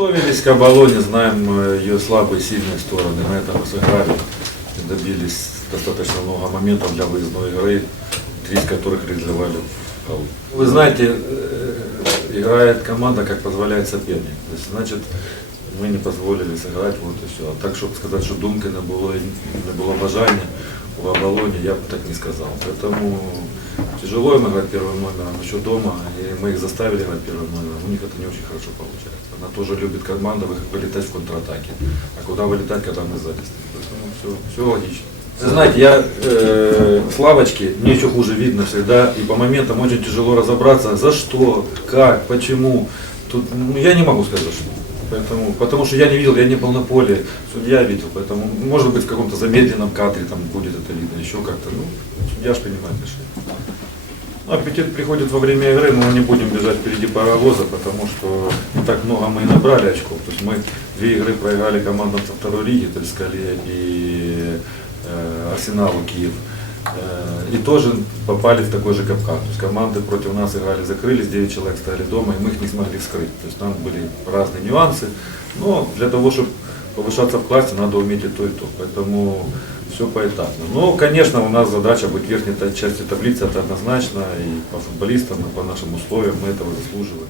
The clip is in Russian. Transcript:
Готовились к оболоне, знаем э, ее слабые и сильные стороны. На этом мы сыграли. И Добились достаточно много моментов для выездной игры, три из которых реализовали в голу. Вы знаете, э, играет команда, как позволяет соперник. То есть, значит, ми не дозволили зіграти, от і все. А так, щоб сказати, що думки не було, і не було бажання в оболоні, я б так не сказал. Поэтому тяжело им играть первым номером, еще дома, и мы их заставили играть первым номером. У них это не очень хорошо получается. Она тоже любит команда вы- вылетать в контратаке. А куда вылетать, когда мы сзади стоим? Поэтому все, все логично. Вы знаете, я э, с лавочки, мне еще хуже видно всегда, и по моментам очень тяжело разобраться, за что, как, почему. Тут ну, я не могу сказать, за что. Поэтому, потому что я не видел, я не был на поле, судья видел, поэтому, может быть, в каком-то замедленном кадре там будет это видно, еще как-то, ну, судья же принимает решение. Аппетит приходит во время игры, но мы не будем бежать впереди паровоза, потому что не так много мы и набрали очков. То есть мы две игры проиграли командам со второй лиги, Трескале и э, Арсеналу Киев. Э, и тоже попали в такой же капкан. То есть команды против нас играли, закрылись, 9 человек стояли дома, и мы их не смогли скрыть. То есть там были разные нюансы. Но для того, чтобы повышаться в классе, надо уметь и то, и то. Поэтому все поэтапно. Но, конечно, у нас задача быть в верхней части таблицы, это однозначно. И по футболистам, и по нашим условиям мы этого заслуживаем.